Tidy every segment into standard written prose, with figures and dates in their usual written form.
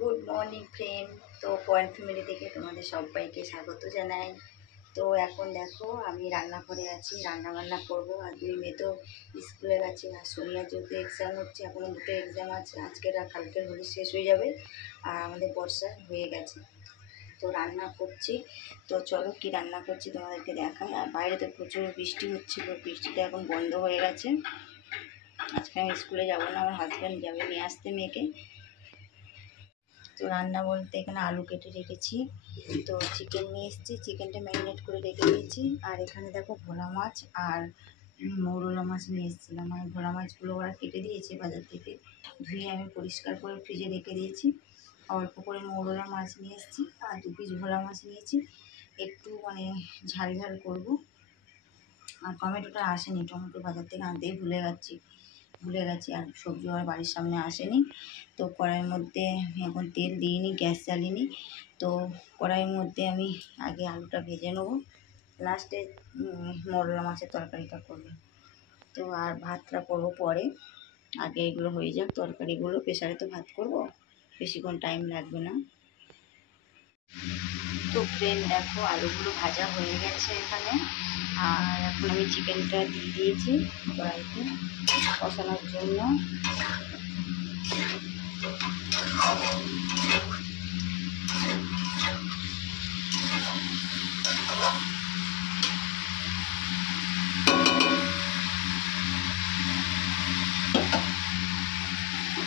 Good morning friend. তো point family থেকে তোমাদের সবাইকে স্বাগত জানাই। তো এখন দেখো আমি রান্নাঘরে আছি, রান্না বান্না করবো। আর দুই মেয়ে তো স্কুলে গেছে, আর সোনিয়ার যেহেতু এক্সাম হচ্ছে, এখনও দুটো এক্সাম আছে, আজকের আর কালকের হলে শেষ হয়ে যাবে। আর আমাদের বর্ষা হয়ে গেছে, তো রান্না করছি। তো চলো কি রান্না করছি তোমাদেরকে দেখাই। আর বাইরে তো প্রচুর বৃষ্টি হচ্ছিলো, বৃষ্টিটা এখন বন্ধ হয়ে গেছে। আজকে আমি স্কুলে যাবো না, আমার হাজব্যান্ড যাবে নিয়ে আসতে মেয়েকে। তো রান্না বলতে এখানে আলু কেটে রেখেছি, তো চিকেন নিয়ে এসেছি, চিকেনটা ম্যারিনেট করে রেখে দিয়েছি। আর এখানে দেখো ভোলা মাছ আর মৌরলা মাছ নিয়ে এসেছিলাম। আর ভোলা মাছগুলো ওরা কেটে দিয়েছে বাজার থেকে, ধুয়ে আমি পরিষ্কার করে ফ্রিজে রেখে দিয়েছি। অল্প করে মৌরলা মাছ নিয়ে এসেছি আর 2 পিস ভোলা মাছ নিয়েছি, একটু মানে ঝাল ঝাল করবো। আর টমেটোটা আসেনি, টমেটো বাজার থেকে আনতেই ভুলে গেছি। আর সবজি আমার বাড়ির সামনে আসেনি। তো কড়াইয়ের মধ্যে আমি এখন তেল দিইনি, গ্যাস জ্বালিনি। তো কড়াইয়ের মধ্যে আমি আগে আলুটা ভেজে নেবো, লাস্টে মৌরলা মাছের তরকারিটা করবো। তো আর ভাতটা করবো পরে, আগে এগুলো হয়ে যাক তরকারিগুলো। প্রেসারে তো ভাত করবো, বেশিক্ষণ টাইম লাগবে না। তো ফ্রেন্ড দেখো আলুগুলো ভাজা হয়ে গেছে এখানে। আর এখন আমি চিকেনটা দিয়ে দিয়েছি কড়াইতে কষানোর জন্য।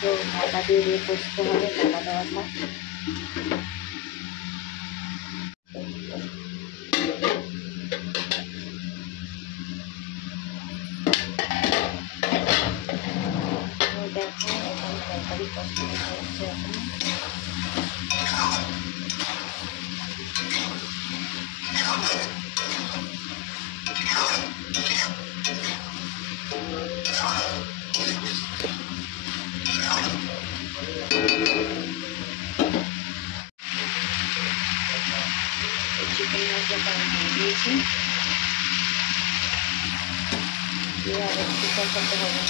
তো ঢাকা দিয়ে কষতে হবে, ঢাকা দেওয়া থাক। দেখো এখন তরকারি কষানো হচ্ছে এখন। চিকেন মশলাটা আমি দিয়ে দিয়েছি, দিয়ে আর একটু কষাতে হবে।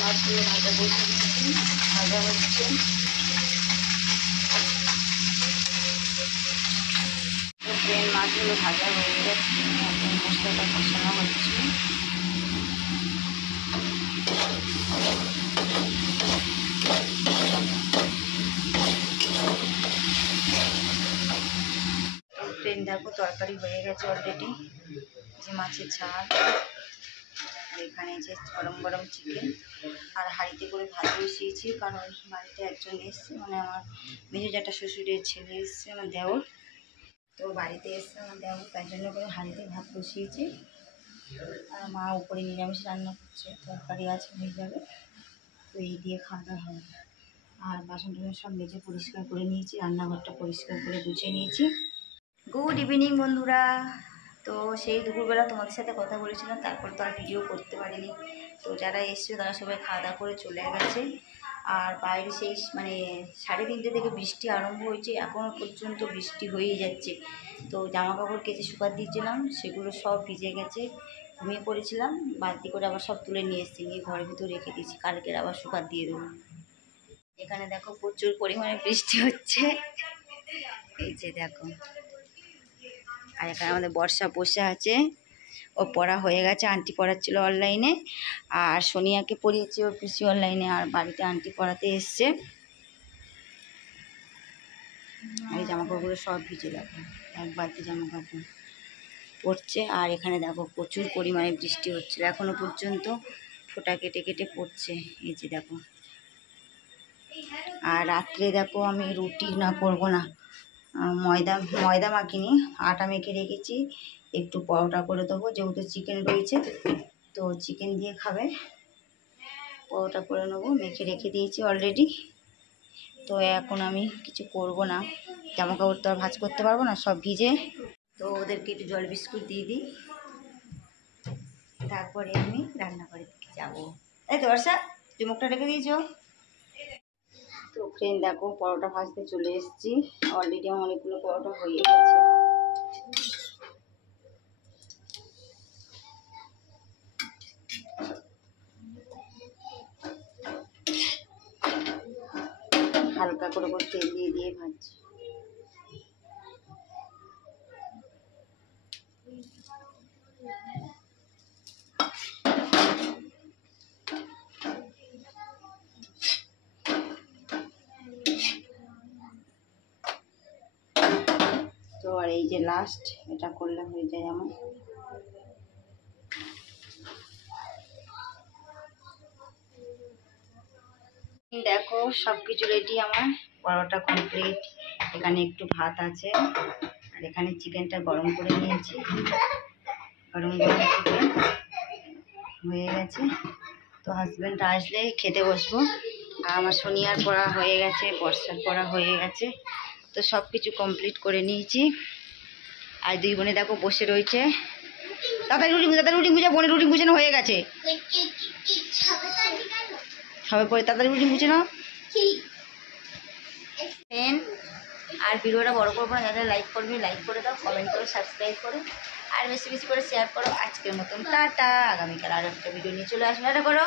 মাছগুলো ভাজা বসে দিচ্ছি, ভাজা হচ্ছে। মাছগুলো ভাজা হয়ে গেছে, এখন মশলাটা কষানো হচ্ছে। ট্রেন দেখো তরকারি হয়ে গেছে অলরেডি, যে মাছের ঝাল। আর এখানে যে গরম গরম চিকেন, আর হাঁড়িতে করে ভাত বসিয়েছি, কারণ বাড়িতে একজন এসছে, মানে আমার মেজো জ্যাঠা শ্বশুরের ছেলে এসছে, আমার দেওর। তো বাড়িতে এসছে আমার দেওর, তাই জন্য করে হাঁড়িতে ভাত বসিয়েছি। আর মা উপরে নিরামিষ রান্না করছে, তরকারি আছে হয়ে যাবে। তো এই দিয়ে খাওয়া দাওয়া হবে। আর বাসন টাসন সব মেজে পরিষ্কার করে নিয়েছি, রান্নাঘরটা পরিষ্কার করে গুছিয়ে নিয়েছি। গুড ইভিনিং বন্ধুরা। তো সেই দুপুরবেলা তোমাদের সাথে কথা বলেছিলাম, তারপর তো আর ভিডিও করতে পারিনি। তো যারা এসছে তারা সবাই খাওয়া দাওয়া করে চলে গেছে। আর বাইরে সেই মানে 3:30 থেকে বৃষ্টি আরম্ভ হয়েছে, এখনও পর্যন্ত বৃষ্টি হয়েই যাচ্ছে। তো জামা কাপড় কেচে শুকাতে দিয়েছিলাম, সেগুলো সব ভিজে গেছে। ঘুমিয়ে পড়েছিলাম, বালতি করে আবার সব তুলে নিয়ে এসেছি, নিয়ে ঘরের ভিতরে রেখে দিয়েছি, কালকের আবার শুকাতে দিয়ে দেবো। এখানে দেখো প্রচুর পরিমাণে বৃষ্টি হচ্ছে, এই যে দেখো। আর এখানে আমাদের বর্ষা বসে আছে, ও পড়া হয়ে গেছে, আন্টি পড়াচ্ছিল অনলাইনে। আর সোনিয়াকে পড়িয়েছি ওর পিসি অনলাইনে, আর বাড়িতে আন্টি পড়াতে এসছে। আর এই জামাকাপড়গুলো সব ভিজে, দেখো এক বালতি জামা কাপড় পড়ছে। আর এখানে দেখো প্রচুর পরিমাণে বৃষ্টি হচ্ছিল, এখনো পর্যন্ত ফোঁটা কেটে কেটে পড়ছে, এই যে দেখো। আর রাত্রে দেখো আমি রুটি না করব না, ময়দা মাখিনি, আটা মেখে রেখেছি, একটু পরোটা করে দেবো, যেহেতু চিকেন রয়েছে তো চিকেন দিয়ে খাবে, পরোটা করে নেবো, মেখে রেখে দিয়েছি অলরেডি। তো এখন আমি কিছু করব না, জামা কাপড় তো আর ভাঁজ করতে পারবো না, সব ভিজে। তো ওদেরকে একটু জল বিস্কুট দিয়ে দিই, তারপরে আমি রান্নাঘরের দিকে যাবো। এই তো বর্ষা, চুমুকটা রেখে দিয়েছো। তো ফ্রেন্ড দেখো পরোটা ভাজতে চলে এসেছি, অলরেডি আমার অনেকগুলো পরোটা হয়ে গেছে। হালকা করে তেল দিয়ে দিয়ে ভাজছি। তো আর এই যে লাস্ট এটা করলে হয়ে যায় আমার। দেখো সব কিছু রেডি, আমার পরোটা কমপ্লিট, এখানে একটু ভাত আছে, আর এখানে চিকেনটা গরম করে নিয়েছি, গরম গরম চিকেন হয়ে গেছে। তো হাজব্যান্ড আসলে খেতে বসবো। আর আমার সোনিয়ার পড়া হয়ে গেছে, বর্ষার পড়া হয়ে গেছে, তো সব কিছু কমপ্লিট করে নিয়েছি। আর দুই বোনে দেখো বসে রয়েছে, তাড়াতাড়ি রুটি মুছে, বোনের রুটি মুছানো হয়ে গেছে, সবে পরে তাড়াতাড়ি রুটি মুছে নাও। আর ভিডিওটা বড় করবো না, যারা লাইক করবে লাইক করে দাও, কমেন্ট করো, সাবস্ক্রাইব করো, আর বেশি বেশি করে শেয়ার করো। আজকের মতন টাটা, আগামীকাল আরও একটা ভিডিও নিয়ে চলে আসবো। এটা করো।